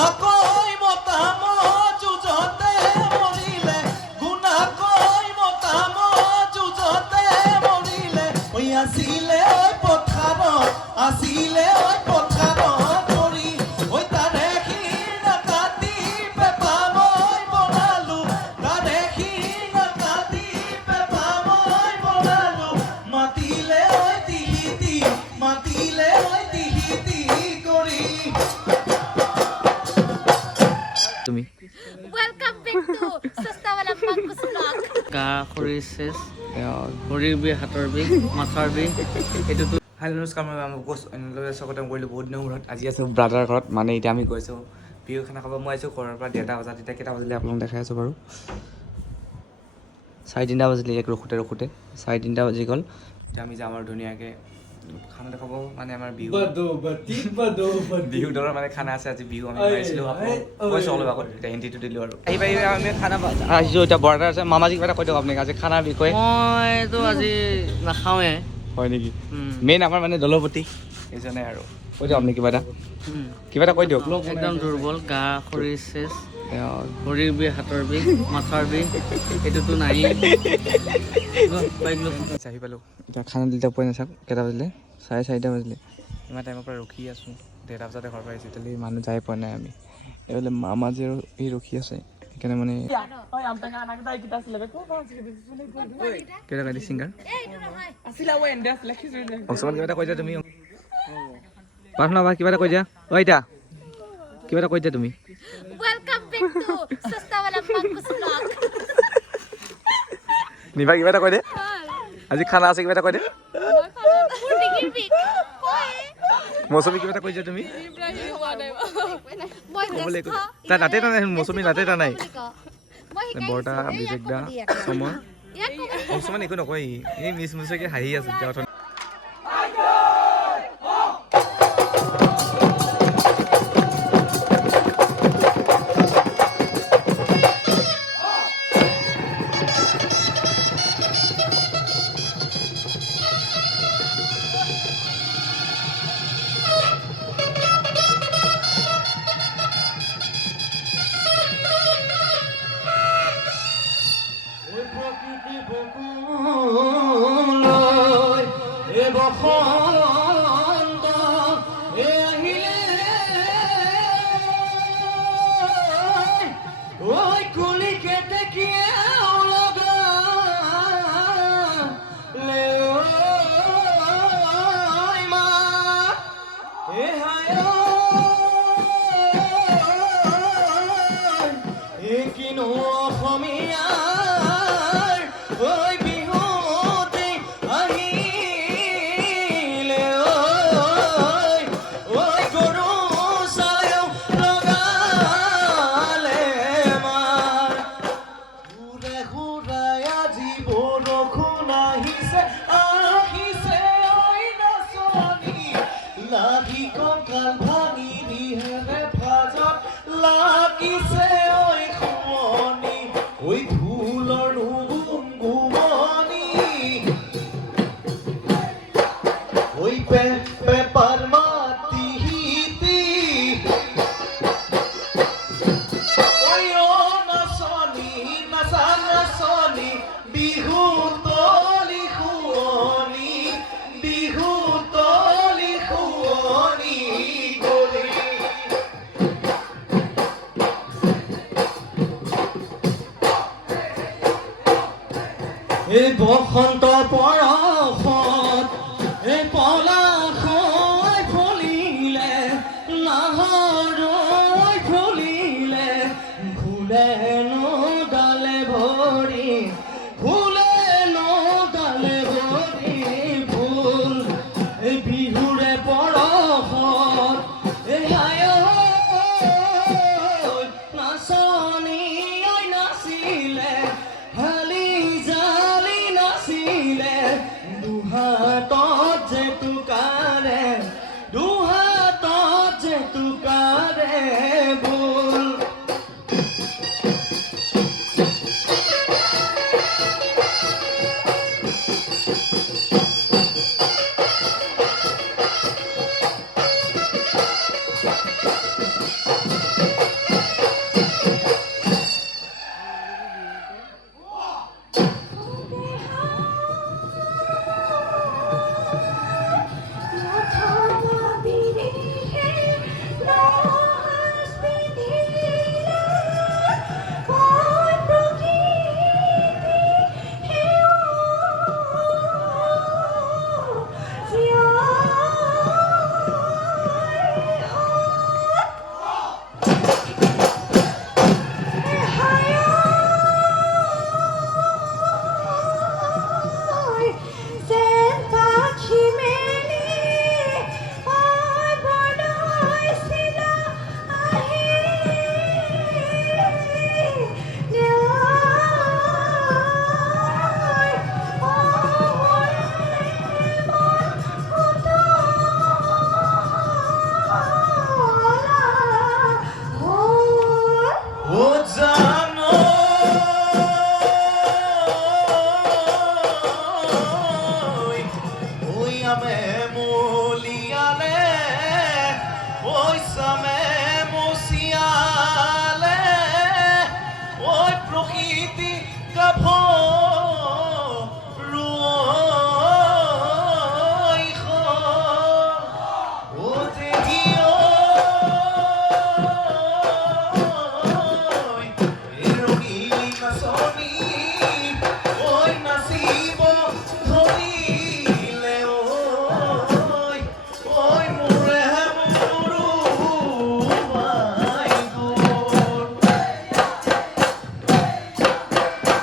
গুণাকৈ মতাম যুঁজতে মৰিলে গুণাকৈ মতাম যুঁজতে মৰিলে ঐ আছিলে ঐ পথাৰত আছিলে ঐ পথাৰত মৰি ঐ তাৰে শিৰ কাটি পেপা মই বনালো তাৰে শিৰ কাটি পেপা মই বনালো মাতিলে ঐ তিহিতি মাতিলে ঐ তিহিতি কৰি তুমি Welcome back to Sasta Wala Pangkus Vlog. গা শৰীৰ চেচ ভৰিৰ বিষ হাতৰ বিষ মাথাৰ বিষ এইটোতো হেল্ল' নমস্কাৰ মই কোচ স্বাগতম কৰিলোঁ বহুত দিনৰ মূৰত আজি আছোঁ ব্ৰাদাৰ ঘৰত মানে এতিয়া আমি গৈছোঁ বিহু খানা খাব মই আহিছোঁ ঘৰৰ পৰা 1:30 বজাত এতিয়া কেইটা বাজিলে আপোনালোক দেখাই আছোঁ বাৰু 3:30 বাজিলে এক ৰখোতে 3:30 বাজি গ'ল এতিয়া আমি যাম আৰু ধুনীয়াকৈ খানা দেখাব মানে আমাৰ বিহু বিহু দলৰ মানে খানা আছে আজি বিহু আমি মাৰিছিলোঁ কৈছোঁ অলপ আগত এতিয়া হিন্দীটো দিলোঁ আৰু আহিব আমি খানা আহিছোঁ এতিয়া বৰ্ডাৰ আছে মামাজি কিবা এটা কৈ দিয়ক আপুনি আজি খানাৰ বিষয়ে মইতো আজি নাখাওঁৱে হয় নেকি মেইন আমাৰ মানে দলপতি এইজনে আৰু কৈ দিয়ক আপুনি কিবা এটা কৈ দিয়ক একদম দুৰ্বল গা শৰীৰ চেচ ভৰিৰ বিষ হাতৰ বিষ মাথাৰ বিষ এইটোতো নায়েই আহি পালোঁ এতিয়া খানা দিলে পোৱাই নাচাওক কেইটা বাজিলে 4:30 বাজিলে ইমান টাইমৰ পৰা ৰখি আছোঁ 1:30 বজাতে ঘৰ পৰা আহিছোঁ এতিয়ালৈকে মানুহ যাই পোৱা নাই আমি এইফালে মামাজি আৰু এই ৰখি আছে সেইকাৰণে মানে কেইটা গাড়ী ছিংগাৰ অংশমান কিবা এটা কৈ দিয়া তুমি প্ৰাৰ্থনা বা কিবা এটা কৈ দিয়া ঐ এতিয়া কিবা এটা কৈ দিয়া তুমি Welcome back to Sasta Wala Pangkus Vlog. নিভা কিবা এটা কৈ দে আজি খানা আছে কিবা এটা কৈ দে মৌচুমী কিবা এটা কৈ দিয়া তুমি তাৰ নাতে নাই মৌচুমী নাতে নাই বৰতা বিবেক দা সময় অংশমান একো নকয় এই মিছ মিছকে হাঁহি আছে এতিয়া এই বসন্ত পৰশত এই পলাশই ফুলিলে নাহৰই ফুলিলে ফুলে নগালে ভৰি ফুলে নগালে ভৰি ফুল এই বিহুৰে পৰশত এই আয় নাচনী নাচিলে দুহাতত যে তুকাৰে ভুল প্ৰীতি গাভ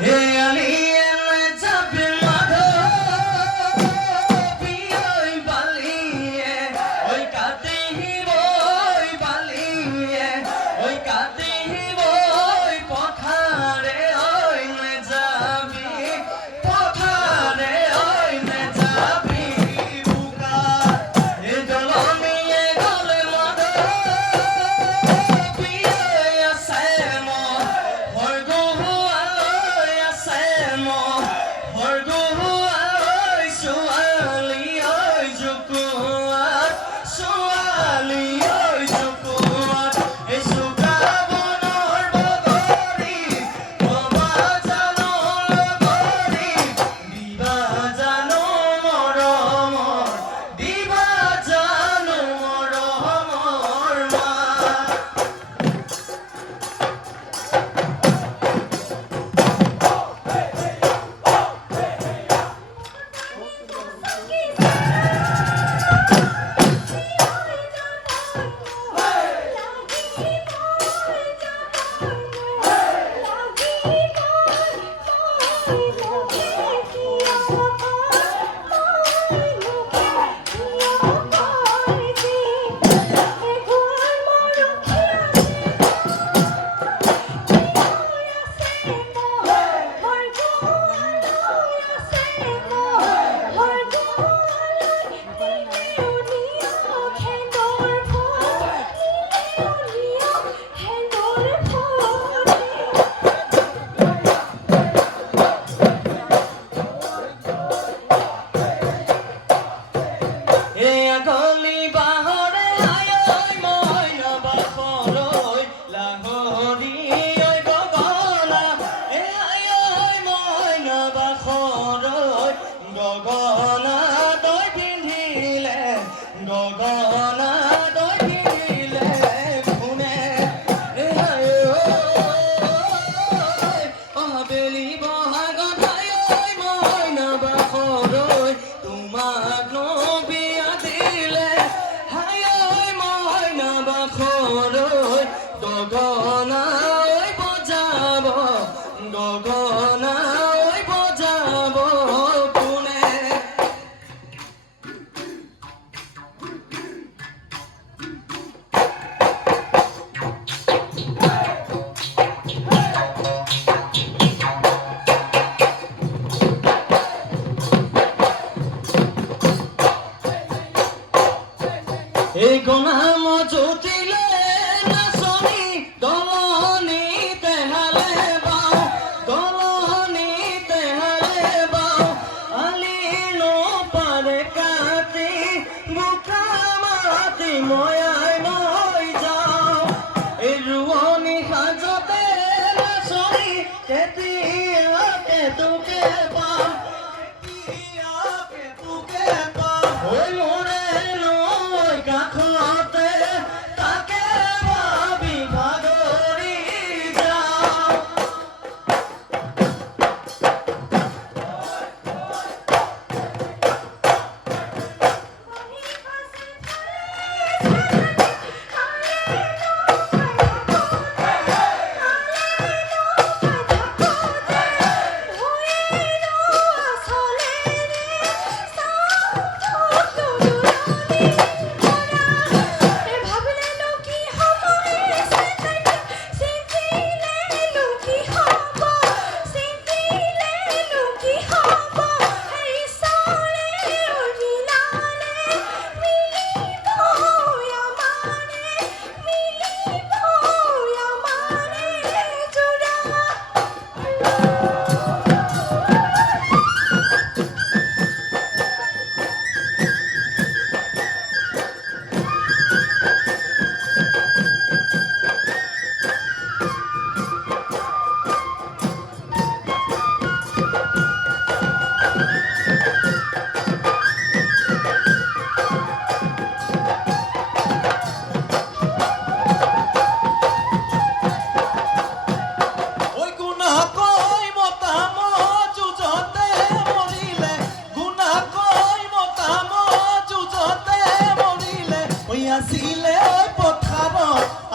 Yeah.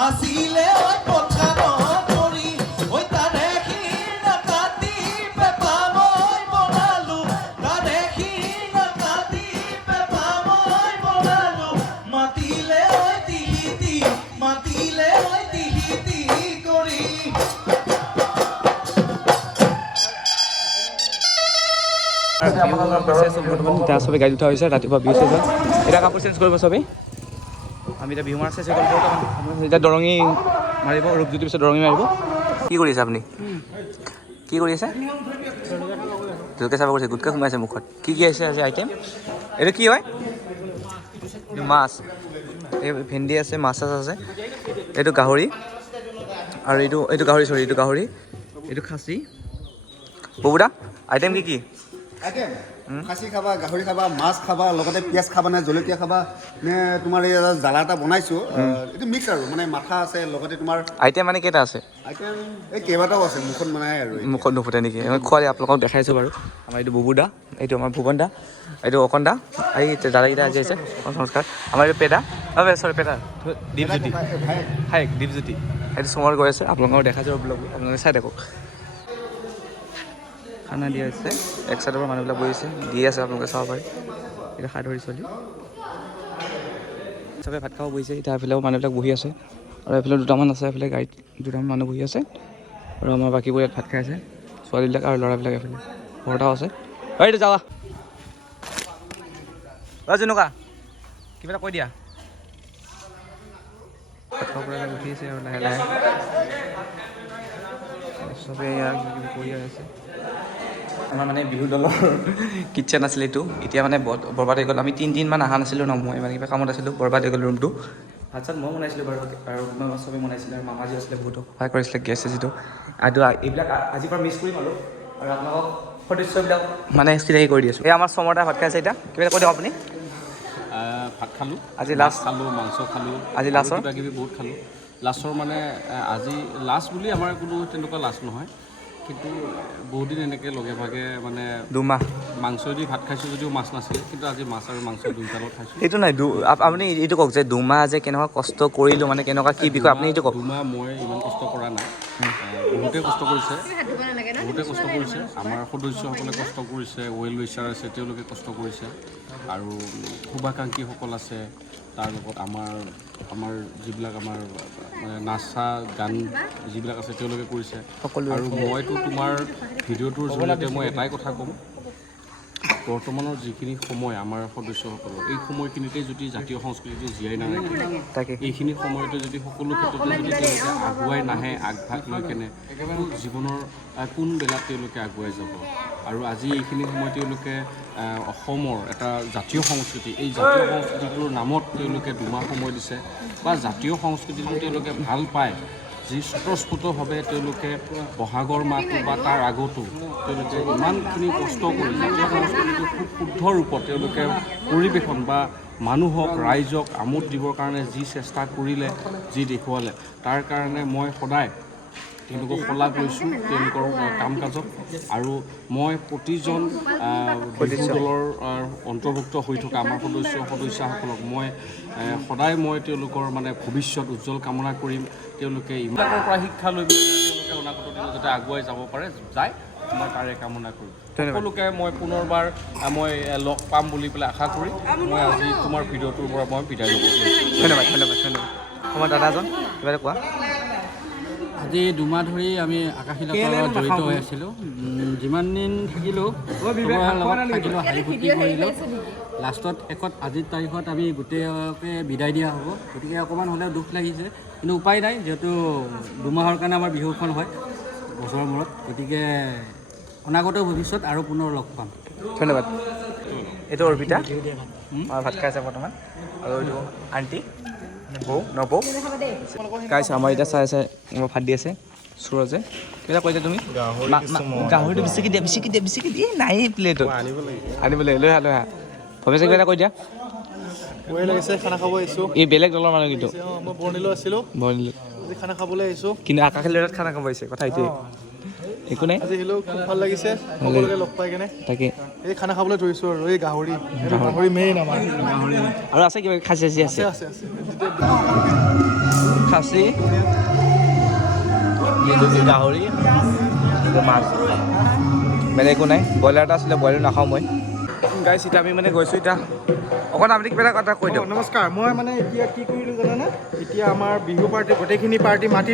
আছিলে ঐ কথা নকৰি ঐ তাৰে শিৰ কাটি পেপা মই বনালো তাৰে শিৰ কাটি পেপা মই বনালো মাতিলে ঐ তিহিতি মাতিলে ঐ তিহিতি কৰি এতিয়া চবেই গাড়ীত উঠা হৈছে ৰাতিপুৱা বিহু চেজন এতিয়া কাপোৰ চেঞ্জ কৰিব চবেই আমি এতিয়া বিহু মাৰা চেঞ্জ কৰিব এতিয়া দৰঙি মাৰিব ৰূপজ্যোতিৰ পিছত দৰঙি মাৰিব কি কৰি আছে আপুনি কি কৰি আছে জলকীয়া চাব কৰিছে গুটকা সোমাইছে মুখত কি আহিছে আজি আইটেম এইটো কি হয় মাছ এই ভেন্দি আছে মাছ চাছ আছে এইটো গাহৰি আৰু এইটো গাহৰি এইটো গাহৰি এইটো খাচী ববুদা আইটেম কি আইটেম খাচী খাবা গাহৰি খাবা মাছ খাবা লগতে পিঁয়াজ খাবা নে জলকীয়া খাবা নে তোমাৰ এই জ্বালা এটা বনাইছোঁ এইটো মিক্স আৰু মানে মাথা আছে লগতে তোমাৰ আইটেম মানে কেইটা আছে আইটেম এই কেইবাটাও আছে মুখত বনাই আৰু মুখত নুফুটে নেকি খোৱালে আপোনালোকক দেখাইছোঁ বাৰু আমাৰ এইটো বুবুদা এইটো আমাৰ ভুৱন দা এইটো অকণ দা এই দাদাকেইটা আজি আহিছে সংস্কাৰ আমাৰ এইটো পেদা চৰি পেদা দীপজ্যোতি হাই দীপজ্যোতি এইটো চমৰ গৈ আছে আপোনালোকক দেখাইছোঁ ব্লগ আপোনালোকে চাই থাকক খানা দিয়া হৈছে এক চাইডৰ পৰা মানুহবিলাক বহিছে দি আছে আপোনালোকে চাব পাৰে এতিয়া খাই ধৰি চলি চবে ভাত খাব বহিছে এতিয়া এফালেও মানুহবিলাক বহি আছে আৰু এফালে দুটামান আছে এফালে গাড়ীত দুটামান মানুহ বহি আছে আৰু আমাৰ বাকীবোৰ ইয়াত ভাত খাই আছে ছোৱালীবিলাক আৰু ল'ৰাবিলাক এফালে ঘৰটাও আছে এইটো যাবা যেনেকুৱা কিবা এটা কৈ দিয়া ভাত খাব পৰা উঠি আছে আৰু লাহে লাহে চবেই ইয়াৰ কিবা কৰি আছে আমাৰ মানে বিহু দলৰ কিটচেন আছিলে এইটো এতিয়া মানে বৰবাদ হৈ গ'ল আমি 3 দিনমান অহা নাছিলোঁ ন মই মানে কিবা কামত আছিলোঁ বৰবাদ হৈ গ'ল ৰুমটো ভাত চাত মই বনাইছিলোঁ বাৰু আৰু চবেই বনাইছিলোঁ আৰু মামাজি আছিলে বহুতো সহায় কৰিছিলে গেছ চেছিটো আৰু এইবিলাক আজিৰ পৰা মিছ কৰিম আৰু আপোনালোকক সদস্যবিলাক মানে চিনাকি কৰি দি আছোঁ এই আমাৰ চমৰটা ভাত খাইছে এতিয়া কিবা কৈ দিয়ক আপুনি ভাত খালোঁ আজি লাষ্ট খালোঁ মাংস খালোঁ আজি লাষ্টৰ কিবা কিবি বহুত খালোঁ লাষ্টৰ মানে আজি লাষ্ট বুলি আমাৰ কোনো তেনেকুৱা লাষ্ট নহয় কিন্তু বহুত দিন এনেকৈ লগে ভাগে মানে 2 মাহ মাংস দি ভাত খাইছোঁ যদিও মাছ নাছিলে কিন্তু আজি মাছ আৰু মাংস দুয়োটা লগত খাইছোঁ এইটো নাই আপুনি এইটো কওক যে 2 মাহ যে কেনেকুৱা কষ্ট কৰিলোঁ মানে কেনেকুৱা কি বিষয় আপুনি এইটো কওক 2 মাহ মই ইমান কষ্ট কৰা নাই বহুতে কষ্ট কৰিছে আমাৰ সদস্যসকলে কষ্ট কৰিছে ৱেল উইচাৰ আছে তেওঁলোকে কষ্ট কৰিছে আৰু শুভাকাংক্ষীসকল আছে তাৰ লগত আমাৰ যিবিলাক আমাৰ মানে নাচা গান যিবিলাক আছে তেওঁলোকে কৰিছে আৰু মইতো তোমাৰ ভিডিঅ'টোৰ জৰিয়তে মই এটাই কথা ক'ম বৰ্তমানৰ যিখিনি সময় আমাৰ সদস্যসকলৰ এই সময়খিনিতে যদি জাতীয় সংস্কৃতিটো জীয়াই নাৰাখে এইখিনি সময়তে যদি সকলো ক্ষেত্ৰতে যদি তেওঁলোকে আগুৱাই নাহে আগভাগ লৈ কেনে জীৱনৰ কোন বেলাত তেওঁলোকে আগুৱাই যাব আৰু আজি এইখিনি সময় তেওঁলোকে অসমৰ এটা জাতীয় সংস্কৃতি এই জাতীয় সংস্কৃতিটোৰ নামত তেওঁলোকে 2 মাহ সময় দিছে বা জাতীয় সংস্কৃতিটো তেওঁলোকে ভাল পায় যি স্বতঃস্ফূৰ্তভাৱে তেওঁলোকে বহাগৰ মাহটো বা তাৰ আগতো তেওঁলোকে ইমানখিনি কষ্ট কৰি জাতীয় সংস্কৃতিটো খুব শুদ্ধ ৰূপত তেওঁলোকে পৰিৱেশন বা মানুহক ৰাইজক আমোদ দিবৰ কাৰণে যি চেষ্টা কৰিলে যি দেখুৱালে তাৰ কাৰণে মই সদায় তেওঁলোকক শলাগ লৈছোঁ তেওঁলোকৰ কাম কাজত আৰু মই প্ৰতিজন বিহু দলৰ অন্তৰ্ভুক্ত হৈ থকা আমাৰ সদস্যসকলক মই সদায় মই তেওঁলোকৰ মানে ভৱিষ্যত উজ্জ্বল কামনা কৰিম তেওঁলোকে ইমানৰ পৰা শিক্ষা লৈ তেওঁলোকে অনাগত দিনত যাতে আগুৱাই যাব পাৰে যায় মই তাৰে কামনা কৰোঁ সকলোকে মই পুনৰবাৰ মই লগ পাম বুলি পেলাই আশা কৰি মই আজি তোমাৰ ভিডিঅ'টোৰ পৰা মই বিদায় ল'ব ধন্যবাদ ধন্যবাদ ধন্যবাদ আমাৰ দাদাজন কিবা এটা কোৱা আজি 2 মাহ ধৰি আমি আকাশীলতাৰ লগত জড়িত হৈ আছিলোঁ যিমান দিন থাকিলোঁ চবৰে লগত থাকিলোঁ হাঁহি ফূৰ্তি কৰিলোঁ লাষ্টত আজিৰ তাৰিখত আমি গোটেইকে বিদায় দিয়া হ'ব গতিকে অকণমান হ'লেও দুখ লাগিছে কিন্তু উপায় নাই যিহেতু 2 মাহৰ কাৰণে আমাৰ বিহুখন হয় বছৰৰ মূৰত গতিকে অনাগত ভৱিষ্যত আৰু পুনৰ লগ পাম ধন্যবাদ এইটো অৰ্পিতা ভাত খাই আছে বৰ্তমান আৰু এইটো আণ্টি বৌ নবৌ গাইছ আমাৰ এতিয়া চাই আছে ভাত দি আছে সুৰজে কিবা কৈছা তুমি গাহৰিটো বেছিকৈ দিয়ে নাই প্লেটত আনিবলৈ লৈ আহা ভৱেশে কিবা এটা কৈ দিয়া খানা খাব আহিছোঁ এই বেলেগ দলৰ মানুহ কিন্তু মই বৰ্ণিলো আছিলোঁ খানা খাবলৈ আহিছোঁ কিন্তু আকাশী লৰাত খানা খাব আহিছে কথা এইটোৱে একো নাই আজি আহিলেও খুব ভাল লাগিছে সকলোকে লগ পাই কেনে তাকে এই খানা খাবলৈ ধৰিছোঁ আৰু এই গাহৰি মেইন আমাৰ আৰু আছে কিবা খাচী আছে খাচী, গাহৰি, মাছ, বেলেগ একো নাই। ব্ৰইলাৰ এটা আছিলে, ব্ৰইলাৰ নাখাওঁ মই। গাইছ এতিয়া আমি মানে গৈছোঁ এতিয়া অকণ আপুনি কিবা এটা কৈ দিয়ক। নমস্কাৰ, মই মানে এতিয়া কি কৰিলোঁ জানানে? এতিয়া আমাৰ বিহু পাৰ্টি গোটেইখিনি পাৰ্টি মাতি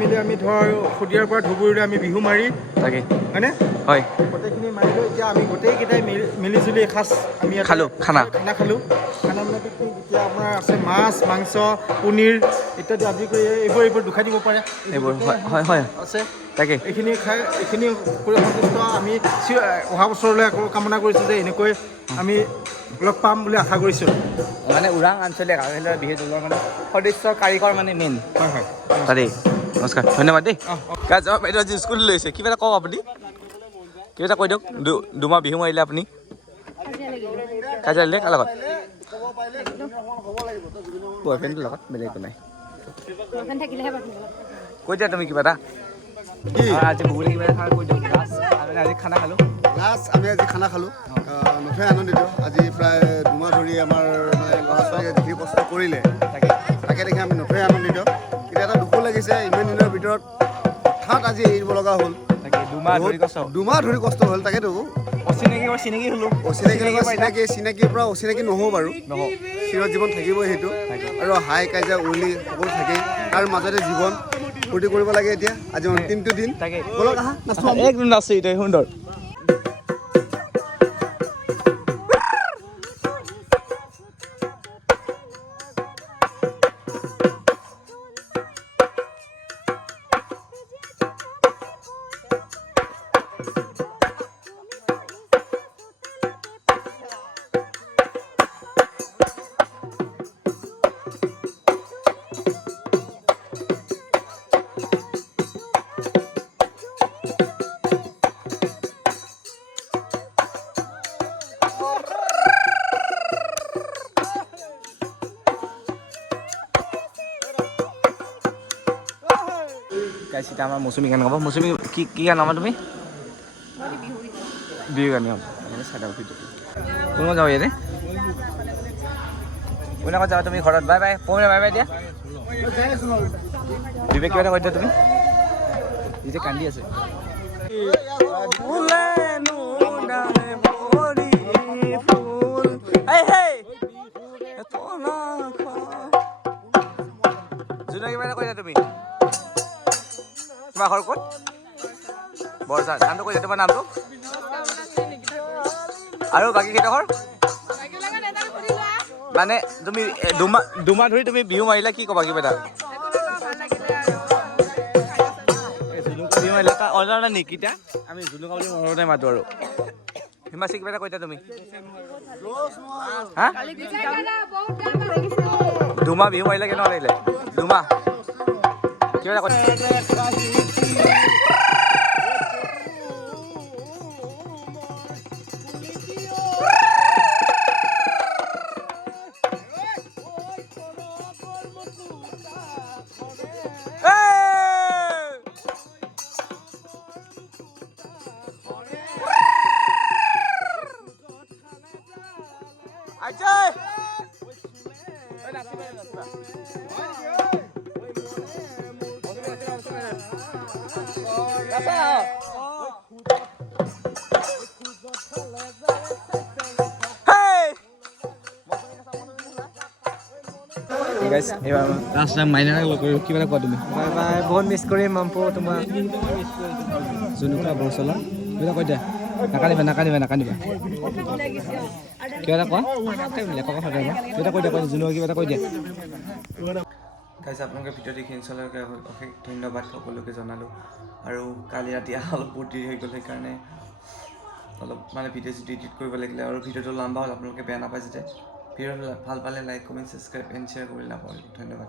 মেলি আমি ধৰ শদিয়াৰ পৰা ধুবুৰীলৈ আমি বিহু মাৰি তাকে হয়নে? হয় গোটেইখিনি মাৰিলোঁ। এতিয়া আমি গোটেইকেইটাই মিলিজুলি এসাঁজ আমি খালোঁ খানা খালোঁ। খানা মানে পিকনিক। এতিয়া আপোনাৰ আছে মাছ, মাংস, পনীৰ ইত্যাদি আদি কৰি এইবোৰ দুখাই দিব পাৰে এইবোৰ হয় হয় আছে। তাকে এইখিনি খাই এইখিনি কৰি সন্তুষ্ট আমি অহা বছৰলৈ আকৌ কামনা কৰিছোঁ যে এনেকৈ আমি লগ পাম বুলি আশা কৰিছোঁ। মানে ওৰাং আঞ্চলিক আৰক্ষী বিহু দলৰ মানে সদস্য কাৰিকৰ মানে মেইন। হয় হয় দেই নমস্কাৰ, ধন্যবাদ দেই। গাইজ আমাৰ বাইদেউ আজি স্কুল লৈছে, কিবা এটা কওক আপুনি, কিবা এটা কৈ দিয়ক। দুমাহ বিহু মাৰিলে আপুনি, কাজিয়া লাগিলে কাৰ লগত? বয়ফ্ৰেণ্ডটোৰ লগত, বেলেগ একো নাই। কৈ দিয়া তুমি কিবা এটা। আজি বহুতে কিবা এটা কৈ দিয়ক। আজি খানা খালোঁ। আমি আজি খানা খালোঁ, নথৈ আনন্দিত। আজি প্ৰায় 2 মাহ ধৰি আমাৰ মানে ল'ৰা ছোৱালীয়ে যিখিনি কষ্ট কৰিলে তাকে দেখি আমি নথৈ আনন্দিত। কিন্তু এটা দুখো লাগিছে, ইমান দিনৰ ভিতৰত হঠাৎ আজি এৰিব লগা হ'ল। 2 মাহ ধৰি কষ্ট হ'ল। তাকেতো চিনাকি হ'লোঁ, চিনাকিৰ পৰা অচিনাকি নহওঁ বাৰু, চিৰজীৱন থাকিবই সেইটো। আৰু হাই কাজিয়া উৰুলি সকলো থাকেই, তাৰ মাজতে জীৱন ফূৰ্তি কৰিব লাগে। এতিয়া আজি অন্তিমটো দিন, ব'লক আহা নাচোঁ। একদম নাচি এতিয়া সুন্দৰ। গাইছ এতিয়া আমাৰ মৌচুমী গান গাব। মৌচুমী কি গান গাবা তুমি? বিহু গান গাম। কোন যাব ইয়াতে? কোন আগত যাবা তুমি ঘৰত? Bye bye, Pomila bye bye দিয়া। বিবেক কিবা এটা কৈ দিয়া তুমি। নিজে কান্দি আছে। জুনা কিবা এটা কৈ দিয়া তুমি। তোমাৰ ঘৰ ক'ত? বৰঝাৰ। নামটো কৈ দিয়া তোমাৰ নামটো। আৰু বাকী কেইডোখৰ মানে তুমি দুমাহ ধৰি তুমি বিহু মাৰিলা, কি ক'বা কিবা এটা? বিহু মাৰিলা অৰ্ডাৰ নিকিতা, আমি জুলুকা বুলি মৰমতে মাতো আৰু। হিমাচি কিবা এটা কৈ দিয়া তুমি। হা দুমাহ বিহু মাৰিলা, কেনেকুৱা লাগিলে? দুমাহ কিবা এটা কৈ বহুত মিছ কৰিম মাম্পু তোমাক। জুনুকা বৰচলা কিবা কৈ দিয়া। নাকান্দিবা কিবা এটা কোৱা। লেখকৰ সদায় কিবা এটা কৈ দিয়া, জুনুকা কিবা এটা কৈ দিয়া। গাইজ আপোনালোকে ভিডিঅ' দেখি চালকে অশেষ ধন্যবাদ সকলোকে জনালোঁ। আৰু কালি ৰাতি অলপ বহুত দেৰি হৈ গ'ল, সেইকাৰণে অলপ মানে ভিডিঅ' এডিট কৰিব লাগিলে আৰু ভিডিঅ'টো লম্বা হ'ল। আপোনালোকে বেয়া নাপায় যাতে। ভিডিঅ'টো ভাল পালে like, comment, subscribe and share কৰি নাপাহৰিব। ধন্যবাদ।